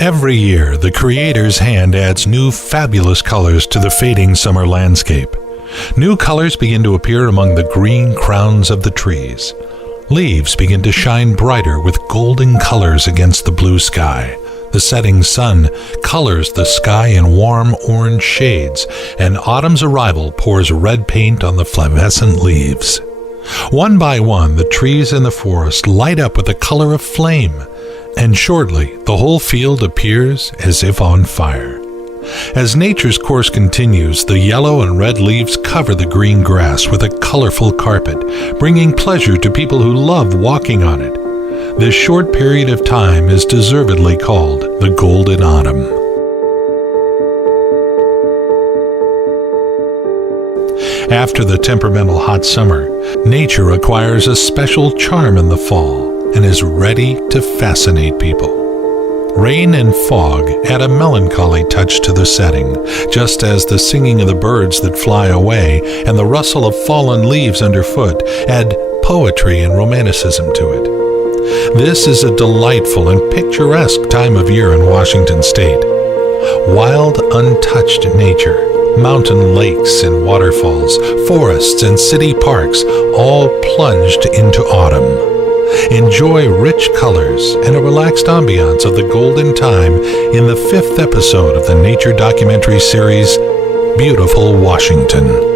Every year, the Creator's hand adds new fabulous colors to the fading summer landscape. New colors begin to appear among the green crowns of the trees. Leaves begin to shine brighter with golden colors against the blue sky. The setting sun colors the sky in warm orange shades, and autumn's arrival pours red paint on the flavescent leaves. One by one, the trees in the forest light up with the color of flame, and shortly the whole field appears as if on fire. As nature's course continues, the yellow and red leaves cover the green grass with a colorful carpet, bringing pleasure to people who love walking on it. This short period of time is deservedly called the Golden Autumn. After the temperamental hot summer, nature acquires a special charm in the fall and is ready to fascinate people. Rain and fog add a melancholy touch to the setting, just as the singing of the birds that fly away and the rustle of fallen leaves underfoot add poetry and romanticism to it. This is a delightful and picturesque time of year in Washington State. Wild, untouched nature, mountain lakes and waterfalls, forests and city parks, all plunged into autumn. Enjoy rich colors and a relaxed ambiance of the golden time in the 5th episode of the nature documentary series, Beautiful Washington.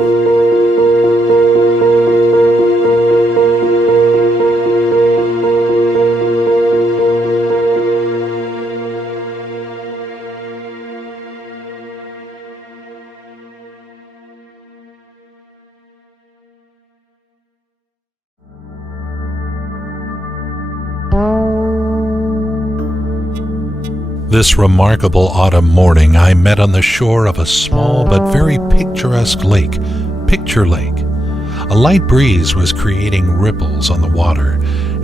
This remarkable autumn morning, I met on the shore of a small but very picturesque lake, Picture Lake. A light breeze was creating ripples on the water,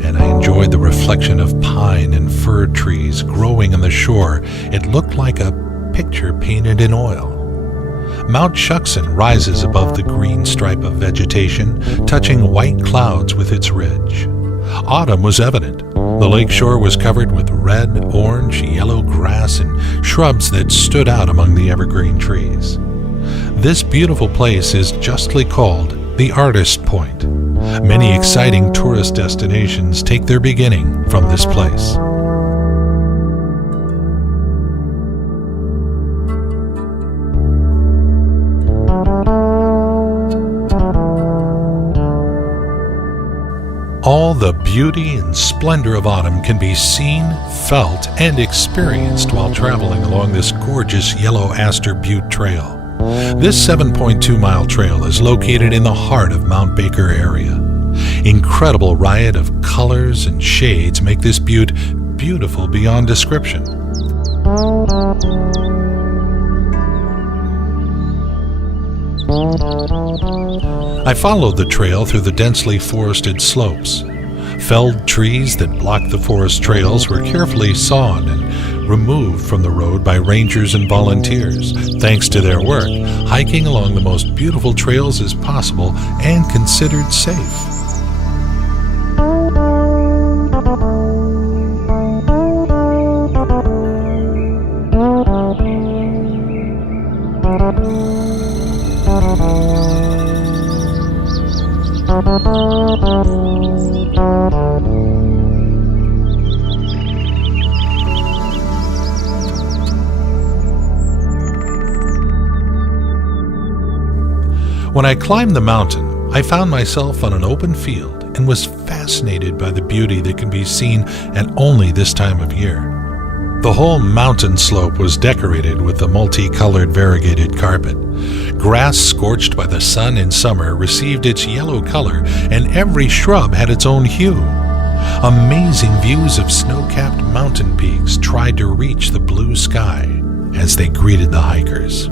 and I enjoyed the reflection of pine and fir trees growing on the shore. It looked like a picture painted in oil. Mount Shuckson rises above the green stripe of vegetation, touching white clouds with its ridge. Autumn was evident. The lakeshore was covered with red, orange, yellow grass and shrubs that stood out among the evergreen trees. This beautiful place is justly called the Artist Point. Many exciting tourist destinations take their beginning from this place. All the beauty and splendor of autumn can be seen, felt, and experienced while traveling along this gorgeous Yellow Aster Butte Trail. This 7.2-mile trail is located in the heart of Mount Baker area. Incredible riot of colors and shades make this butte beautiful beyond description. I followed the trail through the densely forested slopes. Felled trees that blocked the forest trails were carefully sawn and removed from the road by rangers and volunteers. Thanks to their work, hiking along the most beautiful trails is possible and considered safe. When I climbed the mountain, I found myself on an open field and was fascinated by the beauty that can be seen at only this time of year. The whole mountain slope was decorated with a multicolored variegated carpet. Grass scorched by the sun in summer received its yellow color, and every shrub had its own hue. Amazing views of snow-capped mountain peaks tried to reach the blue sky as they greeted the hikers.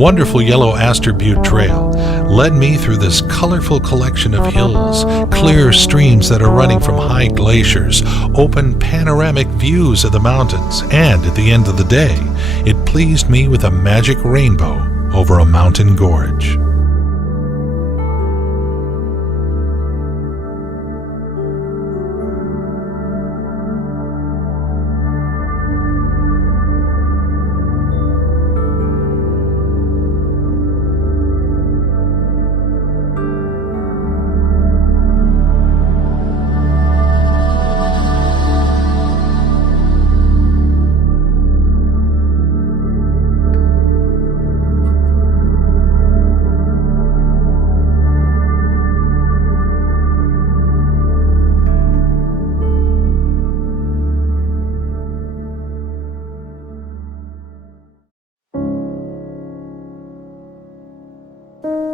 wonderful yellow Aster Butte Trail led me through this colorful collection of hills, clear streams that are running from high glaciers, open panoramic views of the mountains, and at the end of the day, it pleased me with a magic rainbow over a mountain gorge.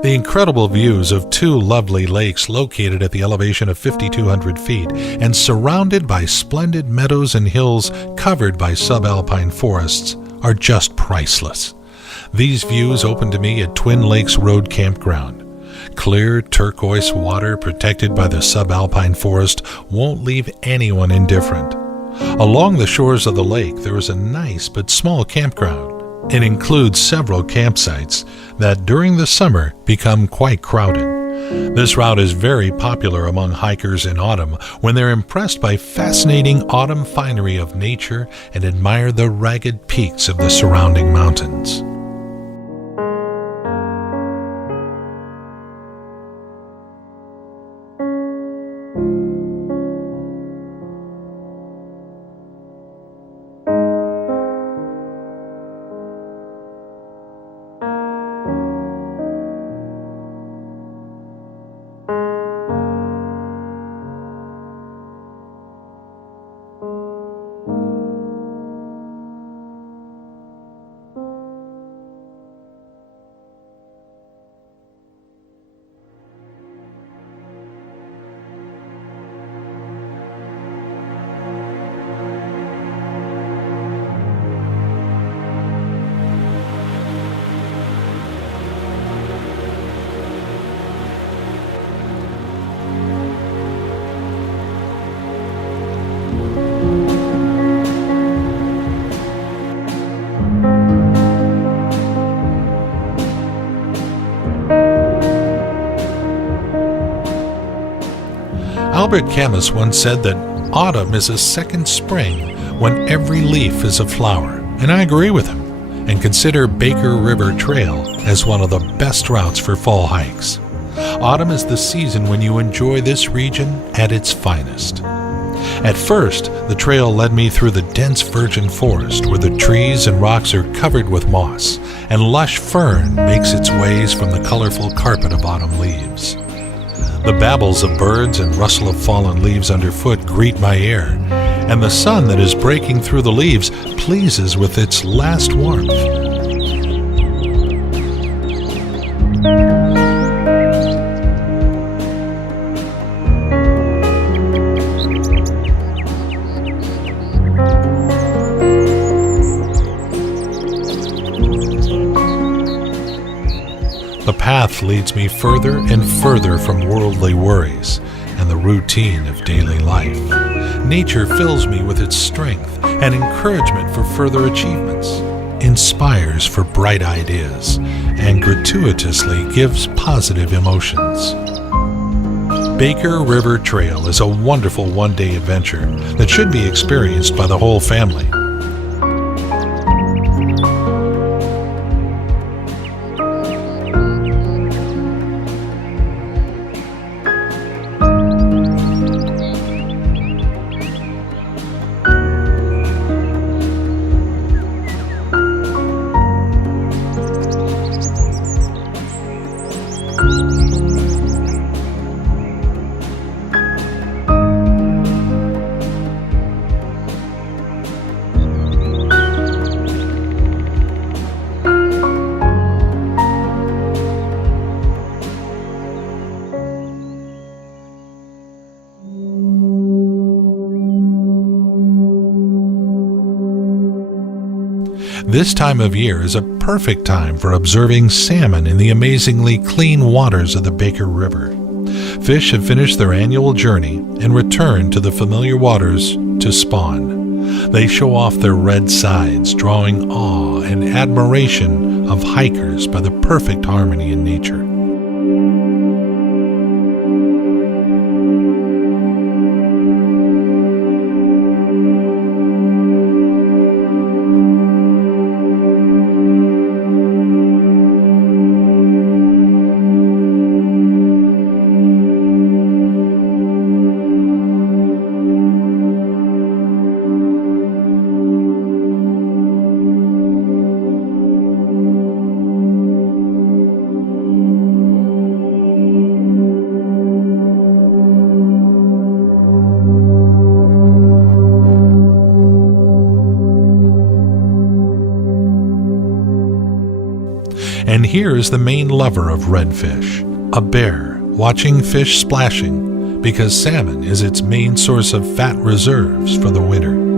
The incredible views of two lovely lakes located at the elevation of 5,200 feet and surrounded by splendid meadows and hills covered by subalpine forests are just priceless. These views open to me at Twin Lakes Road Campground. Clear turquoise water protected by the subalpine forest won't leave anyone indifferent. Along the shores of the lake there is a nice but small campground. It includes several campsites that during the summer become quite crowded. This route is very popular among hikers in autumn when they're impressed by fascinating autumn finery of nature and admire the ragged peaks of the surrounding mountains. Albert Camus once said that autumn is a second spring when every leaf is a flower, and I agree with him, and consider Baker River Trail as one of the best routes for fall hikes. Autumn is the season when you enjoy this region at its finest. At first, the trail led me through the dense virgin forest where the trees and rocks are covered with moss, and lush fern makes its ways from the colorful carpet of autumn leaves. The babbles of birds and rustle of fallen leaves underfoot greet my ear, and the sun that is breaking through the leaves pleases with its last warmth. The path leads me further and further from worldly worries and the routine of daily life. Nature fills me with its strength and encouragement for further achievements, inspires for bright ideas, and gratuitously gives positive emotions. Baker River Trail is a wonderful one-day adventure that should be experienced by the whole family. This time of year is a perfect time for observing salmon in the amazingly clean waters of the Baker River. Fish have finished their annual journey and return to the familiar waters to spawn. They show off their red sides, drawing awe and admiration of hikers by the perfect harmony in nature. And here is the main lover of redfish, a bear, watching fish splashing because salmon is its main source of fat reserves for the winter.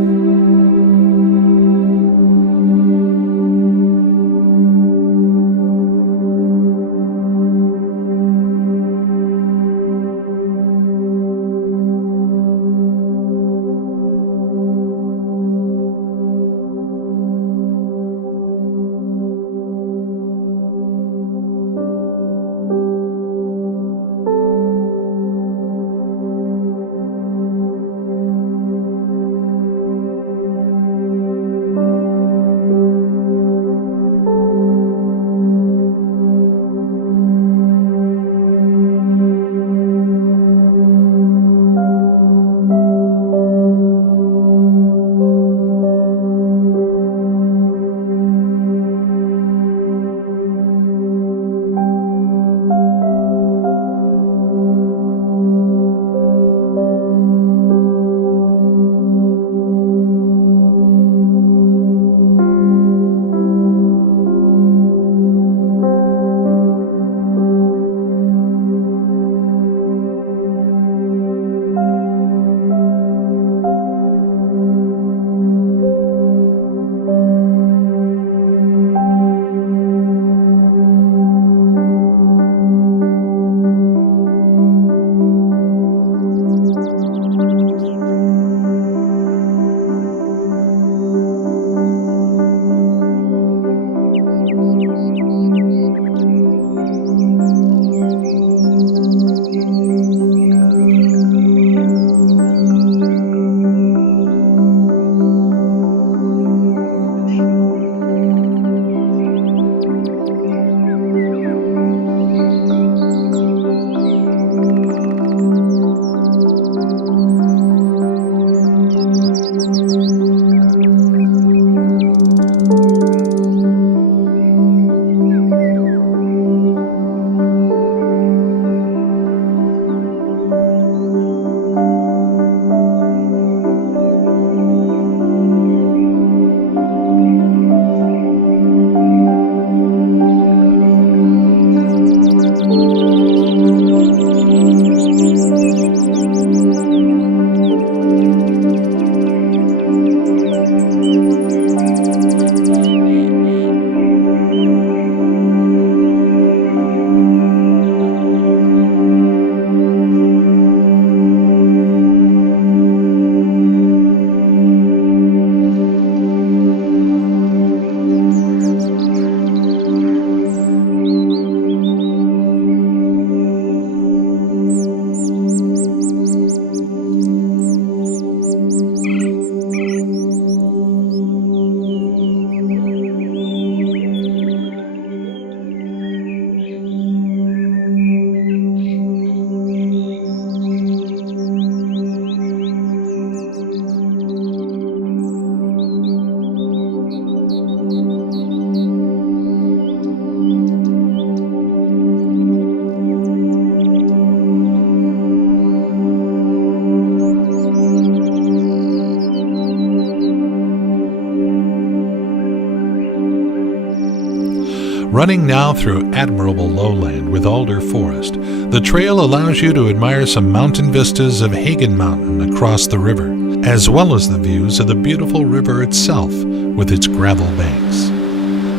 Running now through admirable lowland with alder forest, the trail allows you to admire some mountain vistas of Hagen Mountain across the river, as well as the views of the beautiful river itself, with its gravel banks.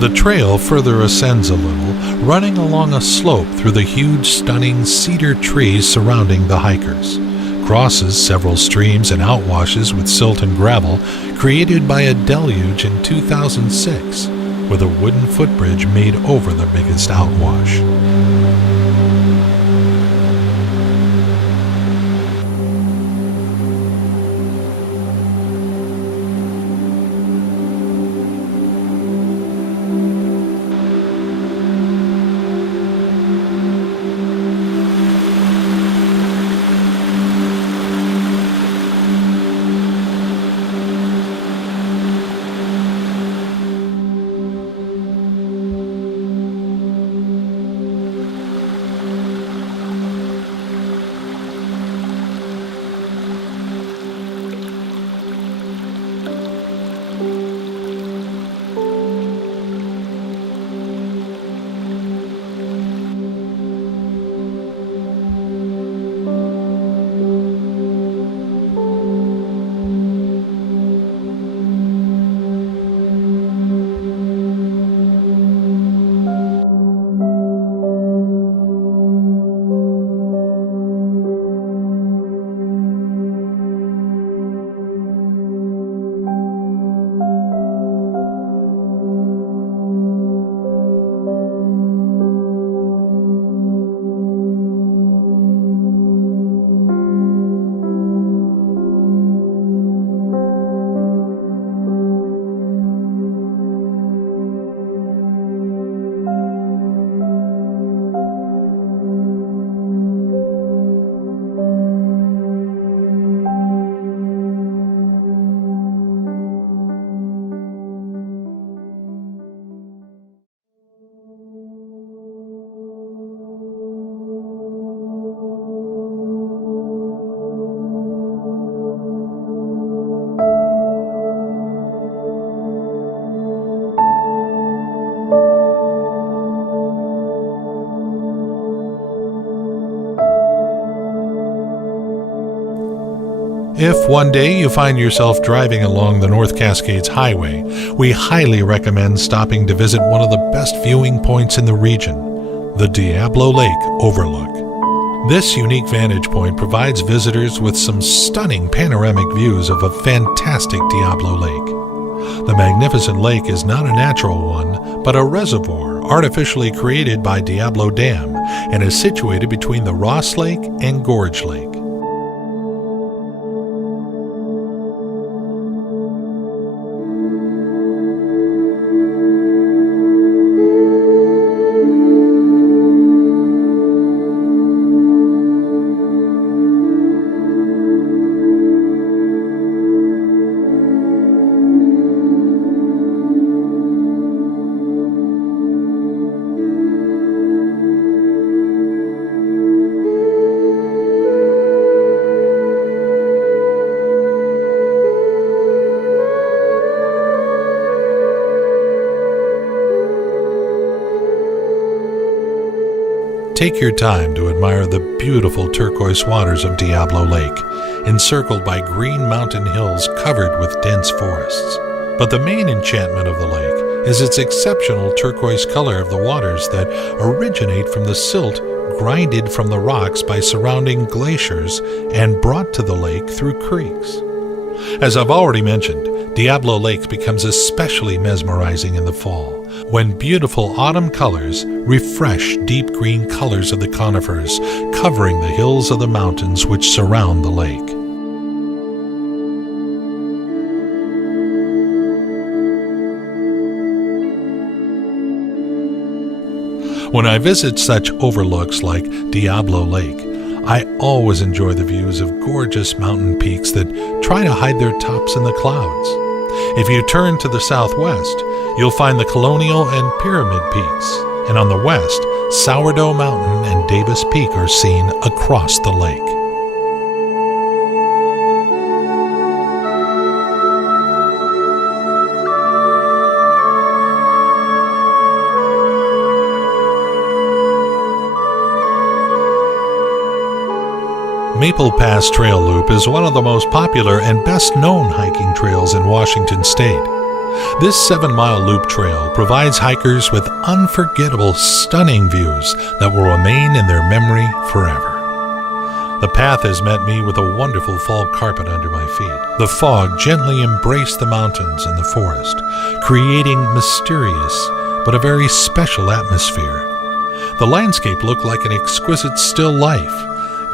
The trail further ascends a little, running along a slope through the huge, stunning cedar trees surrounding the hikers, crosses several streams and outwashes with silt and gravel created by a deluge in 2006, with a wooden footbridge made over the biggest outwash. If one day you find yourself driving along the North Cascades Highway, we highly recommend stopping to visit one of the best viewing points in the region, the Diablo Lake Overlook. This unique vantage point provides visitors with some stunning panoramic views of a fantastic Diablo Lake. The magnificent lake is not a natural one, but a reservoir artificially created by Diablo Dam and is situated between the Ross Lake and Gorge Lake. Take your time to admire the beautiful turquoise waters of Diablo Lake, encircled by green mountain hills covered with dense forests. But the main enchantment of the lake is its exceptional turquoise color of the waters that originate from the silt grinded from the rocks by surrounding glaciers and brought to the lake through creeks. As I've already mentioned, Diablo Lake becomes especially mesmerizing in the fall, when beautiful autumn colors refresh deep green colors of the conifers covering the hills of the mountains which surround the lake. When I visit such overlooks like Diablo Lake, I always enjoy the views of gorgeous mountain peaks that try to hide their tops in the clouds. If you turn to the southwest, you'll find the Colonial and Pyramid Peaks, and on the west, Sourdough Mountain and Davis Peak are seen across the lake. Maple Pass Trail Loop is one of the most popular and best-known hiking trails in Washington State. This 7-mile loop trail provides hikers with unforgettable, stunning views that will remain in their memory forever. The path has met me with a wonderful fall carpet under my feet. The fog gently embraced the mountains and the forest, creating mysterious but a very special atmosphere. The landscape looked like an exquisite still life.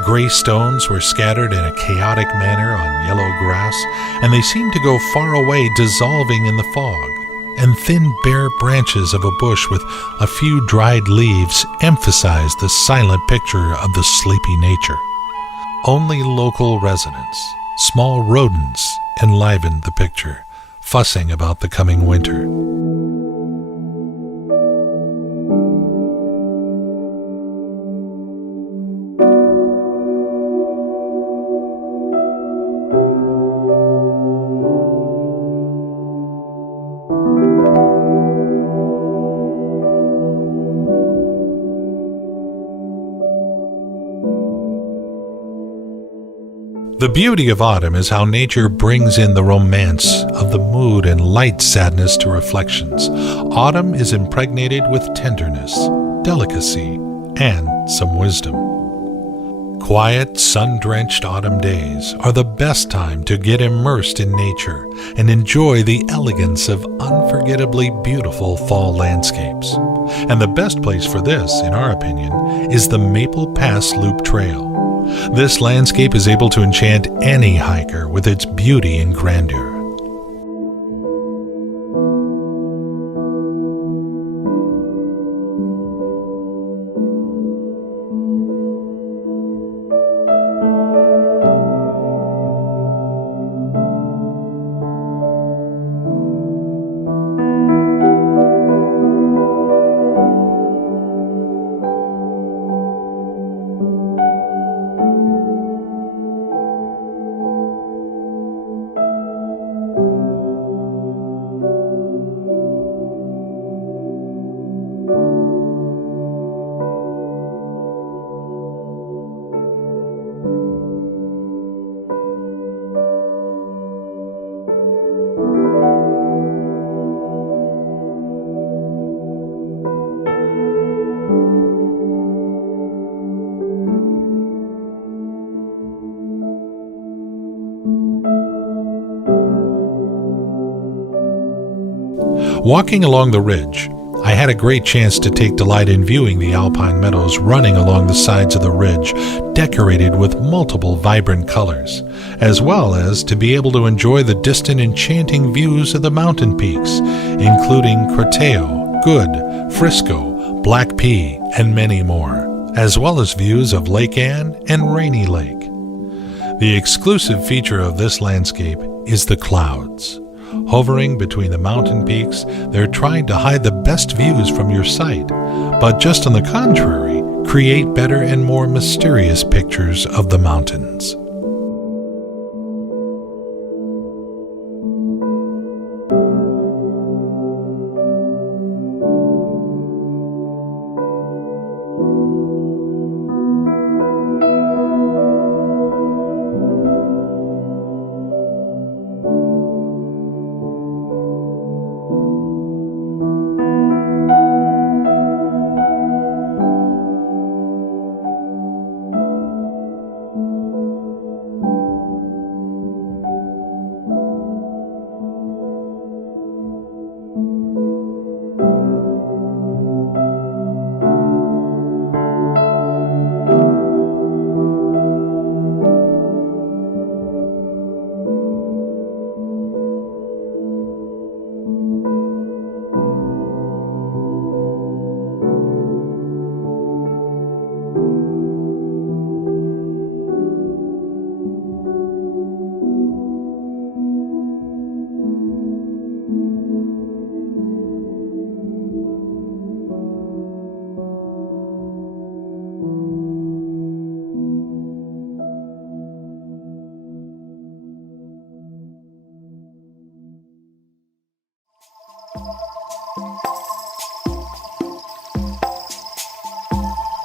Gray stones were scattered in a chaotic manner on yellow grass, and they seemed to go far away, dissolving in the fog. And thin, bare branches of a bush with a few dried leaves emphasized the silent picture of the sleepy nature. Only local residents, small rodents, enlivened the picture, fussing about the coming winter. The beauty of autumn is how nature brings in the romance of the mood and light sadness to reflections. Autumn is impregnated with tenderness, delicacy, and some wisdom. Quiet, sun-drenched autumn days are the best time to get immersed in nature and enjoy the elegance of unforgettably beautiful fall landscapes. And the best place for this, in our opinion, is the Maple Pass Loop Trail. This landscape is able to enchant any hiker with its beauty and grandeur. Walking along the ridge, I had a great chance to take delight in viewing the alpine meadows running along the sides of the ridge, decorated with multiple vibrant colors, as well as to be able to enjoy the distant enchanting views of the mountain peaks, including Corteo, Good, Frisco, Black Pea, and many more, as well as views of Lake Anne and Rainy Lake. The exclusive feature of this landscape is the clouds. Hovering between the mountain peaks, they're trying to hide the best views from your sight, but just on the contrary, create better and more mysterious pictures of the mountains.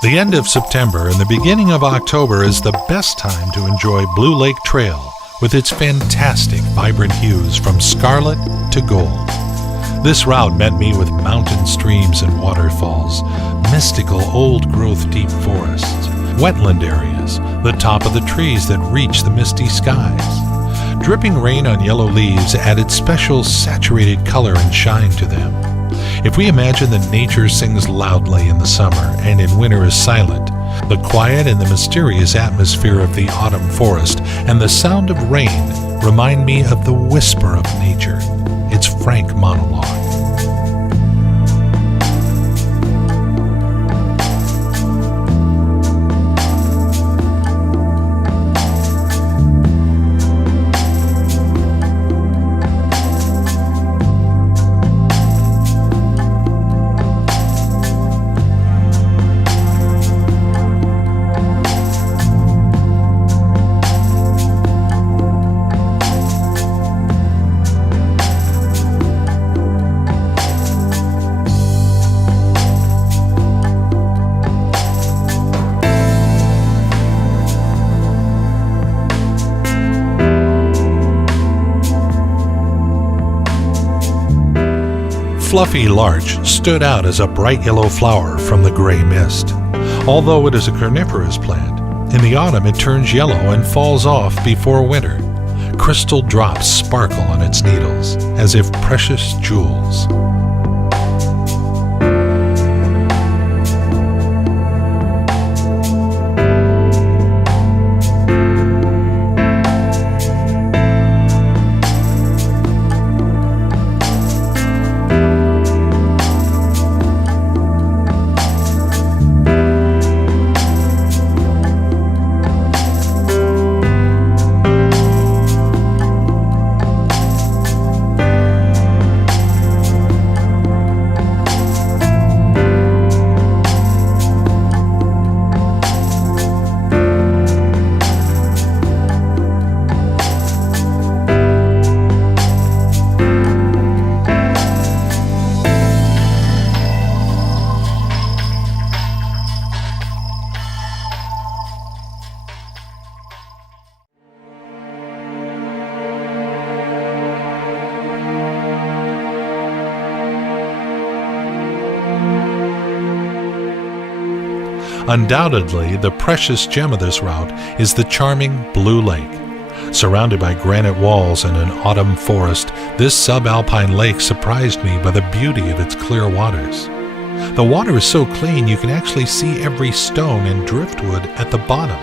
The end of September and the beginning of October is the best time to enjoy Blue Lake Trail with its fantastic vibrant hues from scarlet to gold. This route met me with mountain streams and waterfalls, mystical old-growth deep forests, wetland areas, the top of the trees that reach the misty skies. Dripping rain on yellow leaves added special saturated color and shine to them. If we imagine that nature sings loudly in the summer and in winter is silent, the quiet and the mysterious atmosphere of the autumn forest and the sound of rain remind me of the whisper of nature, its frank monologue. Fluffy larch stood out as a bright yellow flower from the gray mist. Although it is a carnivorous plant, in the autumn it turns yellow and falls off before winter. Crystal drops sparkle on its needles, as if precious jewels. Undoubtedly, the precious gem of this route is the charming Blue Lake. Surrounded by granite walls and an autumn forest, this subalpine lake surprised me by the beauty of its clear waters. The water is so clean you can actually see every stone and driftwood at the bottom.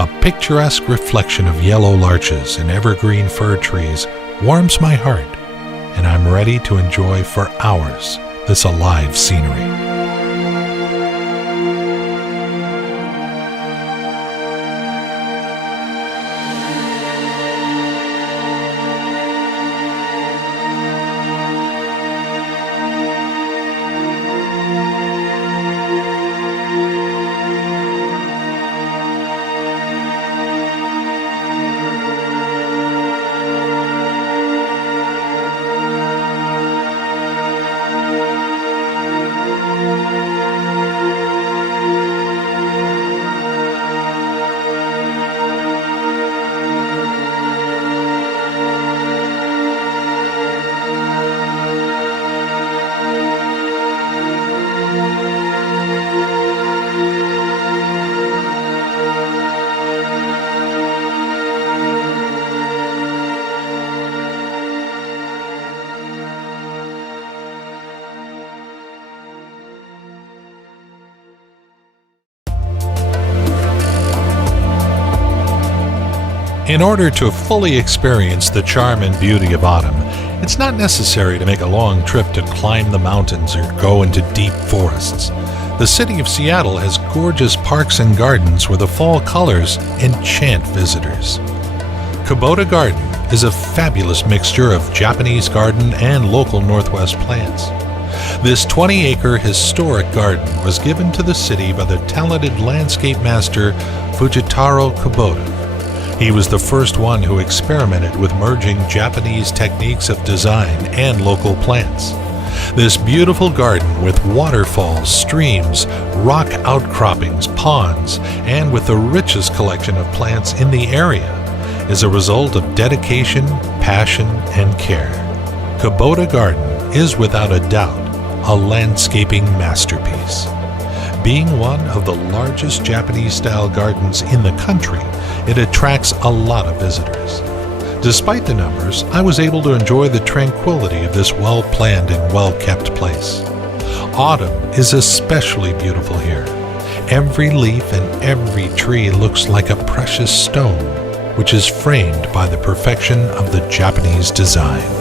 A picturesque reflection of yellow larches and evergreen fir trees warms my heart, and I'm ready to enjoy for hours this alive scenery. In order to fully experience the charm and beauty of autumn, it's not necessary to make a long trip to climb the mountains or go into deep forests. The city of Seattle has gorgeous parks and gardens where the fall colors enchant visitors. Kubota Garden is a fabulous mixture of Japanese garden and local Northwest plants. This 20-acre historic garden was given to the city by the talented landscape master Fujitaro Kubota. He was the first one who experimented with merging Japanese techniques of design and local plants. This beautiful garden with waterfalls, streams, rock outcroppings, ponds, and with the richest collection of plants in the area is a result of dedication, passion, and care. Kubota Garden is without a doubt a landscaping masterpiece. Being one of the largest Japanese-style gardens in the country, it attracts a lot of visitors. Despite the numbers, I was able to enjoy the tranquility of this well-planned and well-kept place. Autumn is especially beautiful here. Every leaf and every tree looks like a precious stone, which is framed by the perfection of the Japanese design.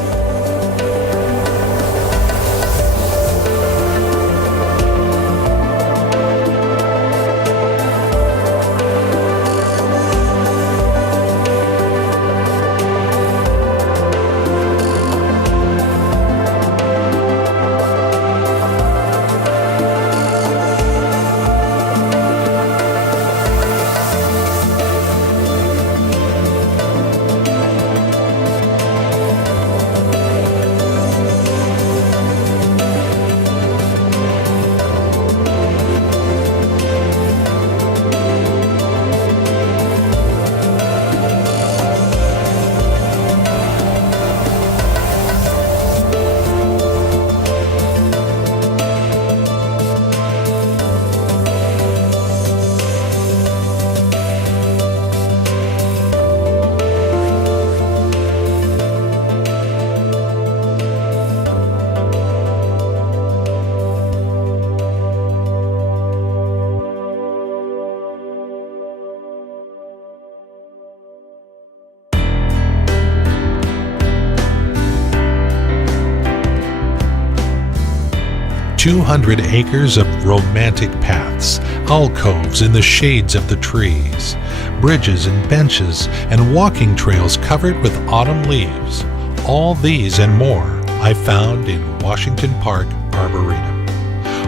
200 acres of romantic paths, alcoves in the shades of the trees, bridges and benches, and walking trails covered with autumn leaves. All these and more I found in Washington Park Arboretum.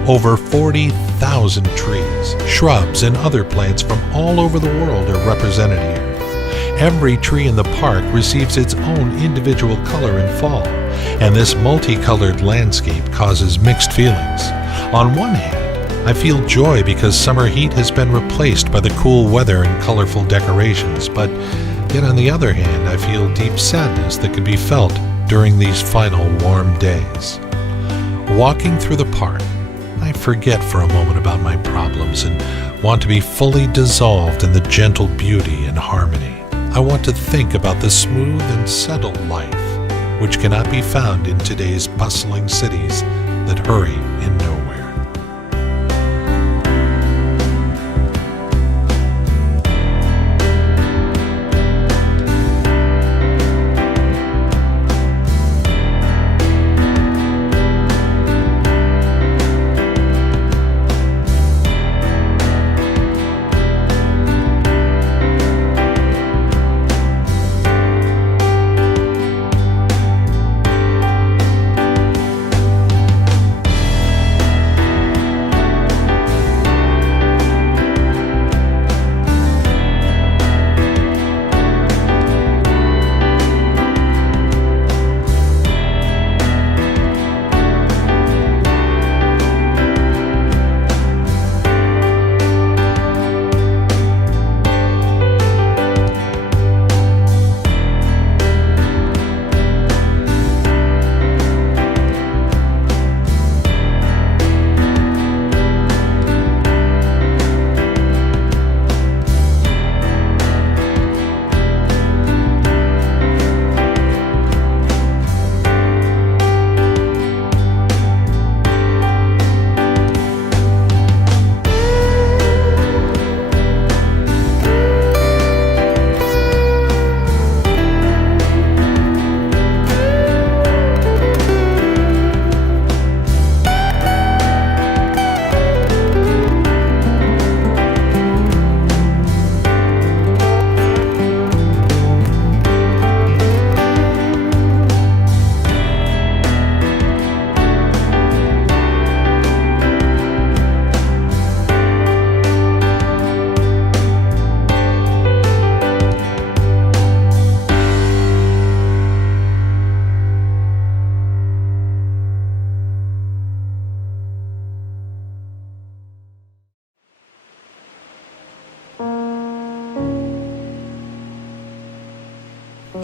Over 40,000 trees, shrubs, and other plants from all over the world are represented here. Every tree in the park receives its own individual color in fall, and this multicolored landscape causes mixed feelings. On one hand, I feel joy because summer heat has been replaced by the cool weather and colorful decorations, but yet on the other hand, I feel deep sadness that can be felt during these final warm days. Walking through the park, I forget for a moment about my problems and want to be fully dissolved in the gentle beauty and harmony. I want to think about the smooth and settled life, which cannot be found in today's bustling cities that hurry in nowhere.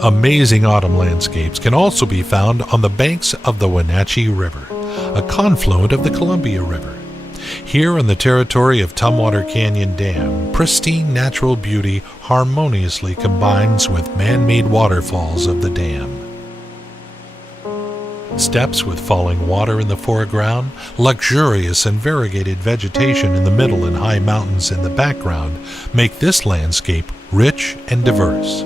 Amazing autumn landscapes can also be found on the banks of the Wenatchee River, a confluent of the Columbia River. Here in the territory of Tumwater Canyon Dam, pristine natural beauty harmoniously combines with man-made waterfalls of the dam. Steps with falling water in the foreground, luxurious and variegated vegetation in the middle and high mountains in the background make this landscape rich and diverse.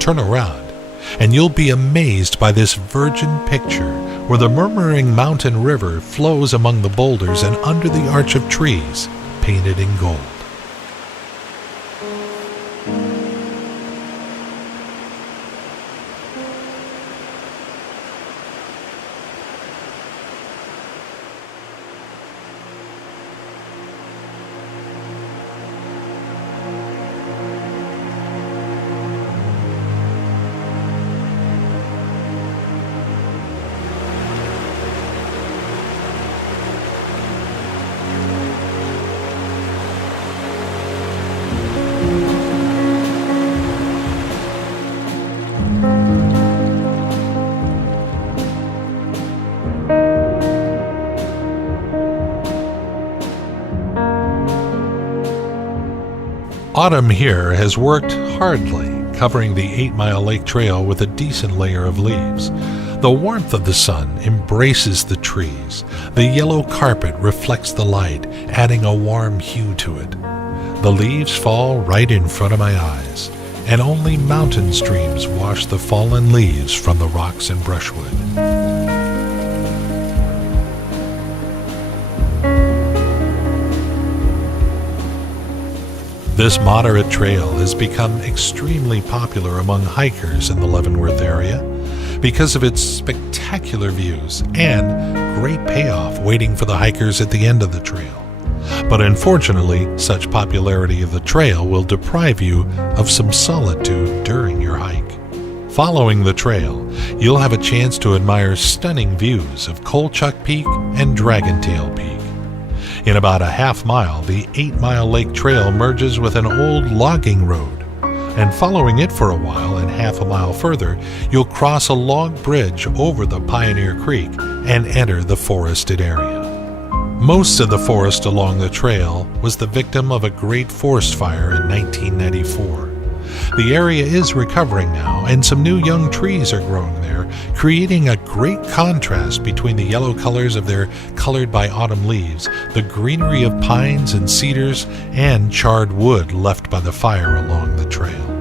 Turn around, and you'll be amazed by this virgin picture where the murmuring mountain river flows among the boulders and under the arch of trees painted in gold. Autumn here has worked hardly, covering the 8 Mile Lake Trail with a decent layer of leaves. The warmth of the sun embraces the trees. The yellow carpet reflects the light, adding a warm hue to it. The leaves fall right in front of my eyes, and only mountain streams wash the fallen leaves from the rocks and brushwood. This moderate trail has become extremely popular among hikers in the Leavenworth area because of its spectacular views and great payoff waiting for the hikers at the end of the trail. But unfortunately, such popularity of the trail will deprive you of some solitude during your hike. Following the trail, you'll have a chance to admire stunning views of Colchuck Peak and Dragontail Peak. In about a half mile, the 8 Mile Lake Trail merges with an old logging road, and following it for a while and half a mile further, you'll cross a log bridge over the Pioneer Creek and enter the forested area. Most of the forest along the trail was the victim of a great forest fire in 1994. The area is recovering now, and some new young trees are growing there, creating a great contrast between the yellow colors of their colored by autumn leaves, the greenery of pines and cedars, and charred wood left by the fire along the trail.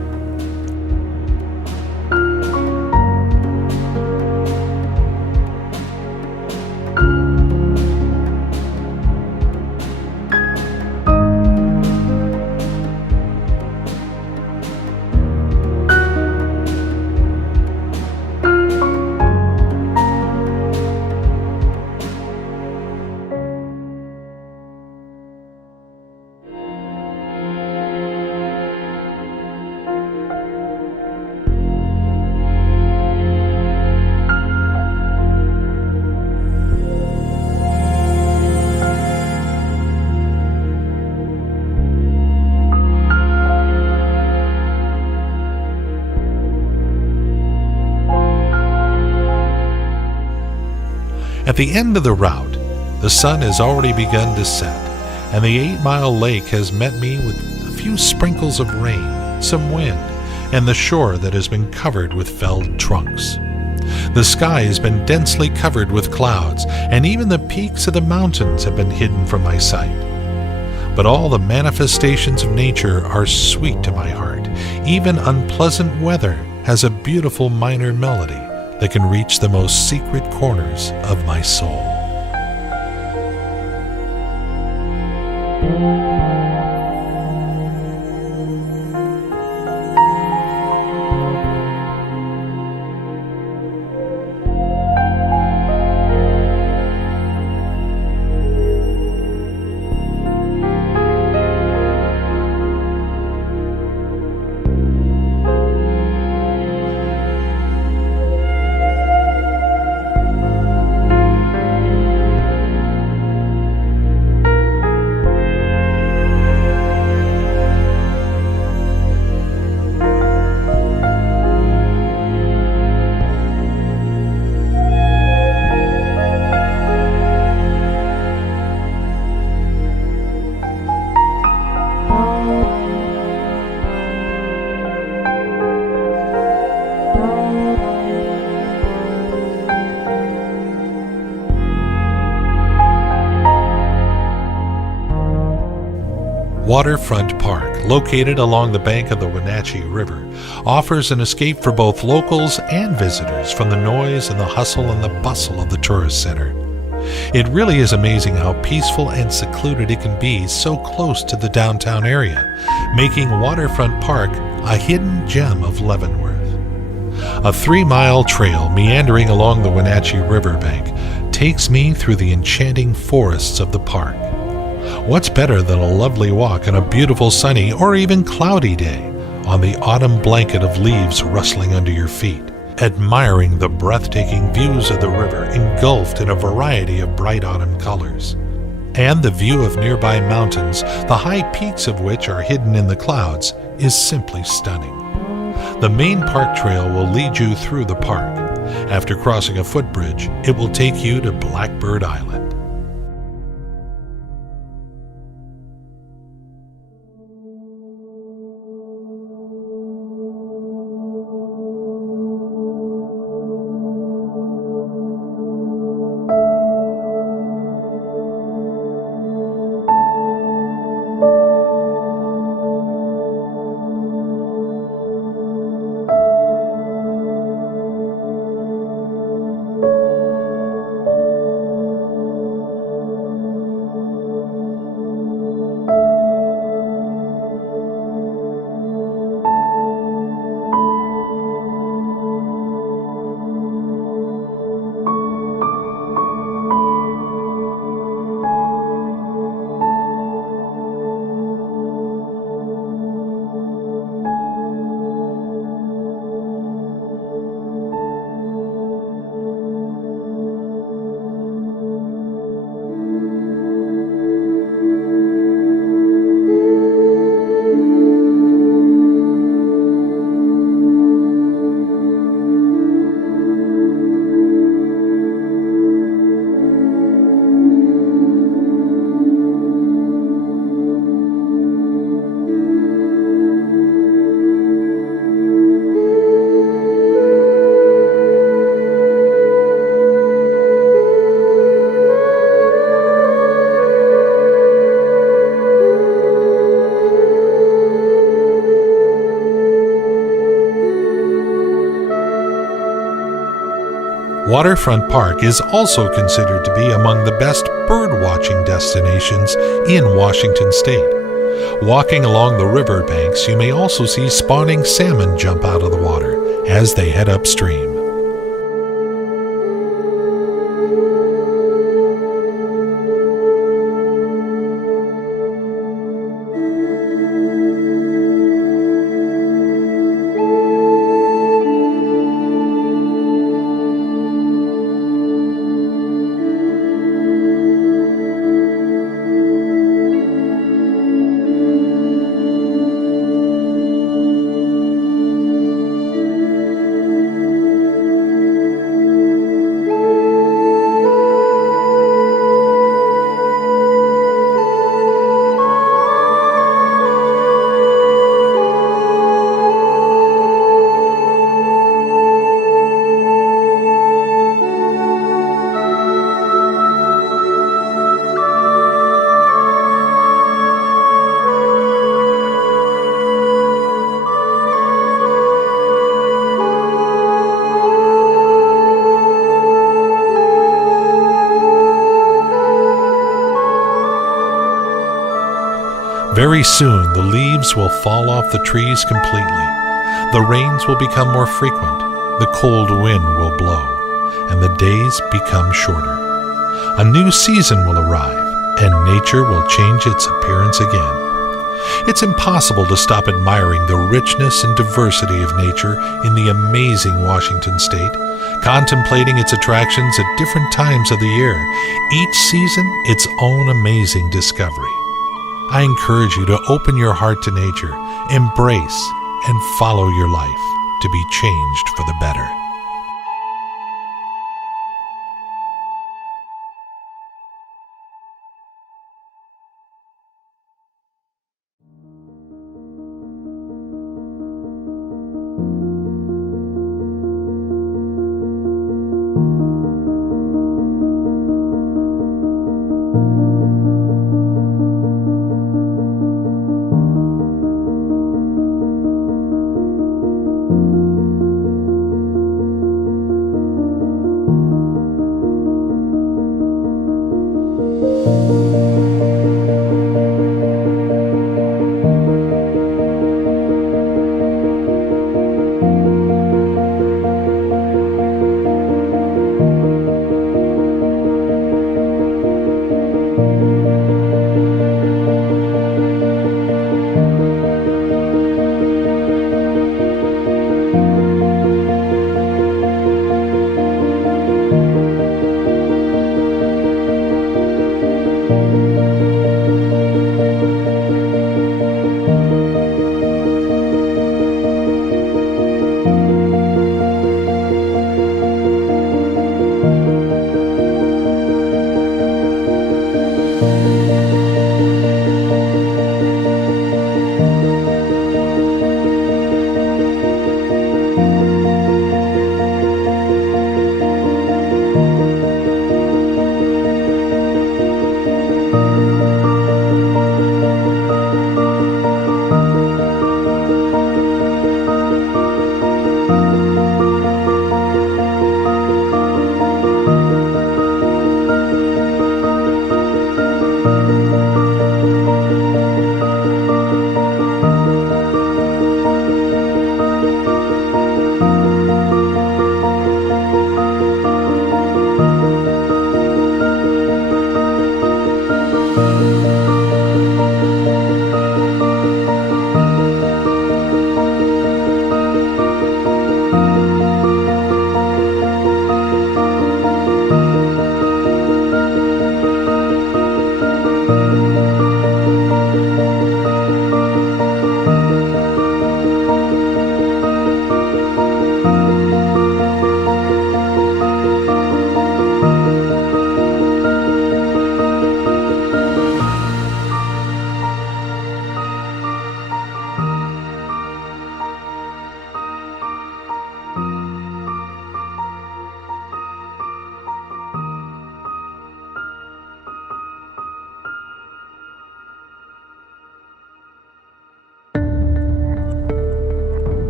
At the end of the route, the sun has already begun to set, and the 8 Mile Lake has met me with a few sprinkles of rain, some wind, and the shore that has been covered with felled trunks. The sky has been densely covered with clouds, and even the peaks of the mountains have been hidden from my sight. But all the manifestations of nature are sweet to my heart. Even unpleasant weather has a beautiful minor melody that can reach the most secret corners of my soul. Waterfront Park, located along the bank of the Wenatchee River, offers an escape for both locals and visitors from the noise and the hustle and the bustle of the tourist center. It really is amazing how peaceful and secluded it can be so close to the downtown area, making Waterfront Park a hidden gem of Leavenworth. A 3-mile trail meandering along the Wenatchee Riverbank takes me through the enchanting forests of the park. What's better than a lovely walk on a beautiful sunny or even cloudy day on the autumn blanket of leaves rustling under your feet, admiring the breathtaking views of the river engulfed in a variety of bright autumn colors, and the view of nearby mountains, the high peaks of which are hidden in the clouds, is simply stunning. The main park trail will lead you through the park. After crossing a footbridge, it will take you to Blackbird Island. Waterfront Park is also considered to be among the best bird-watching destinations in Washington state. Walking along the riverbanks, you may also see spawning salmon jump out of the water as they head upstream. Very soon the leaves will fall off the trees completely. The rains will become more frequent, the cold wind will blow, and the days become shorter. A new season will arrive, and nature will change its appearance again. It's impossible to stop admiring the richness and diversity of nature in the amazing Washington state, contemplating its attractions at different times of the year, each season its own amazing discovery. I encourage you to open your heart to nature, embrace, and follow your life to be changed for the better.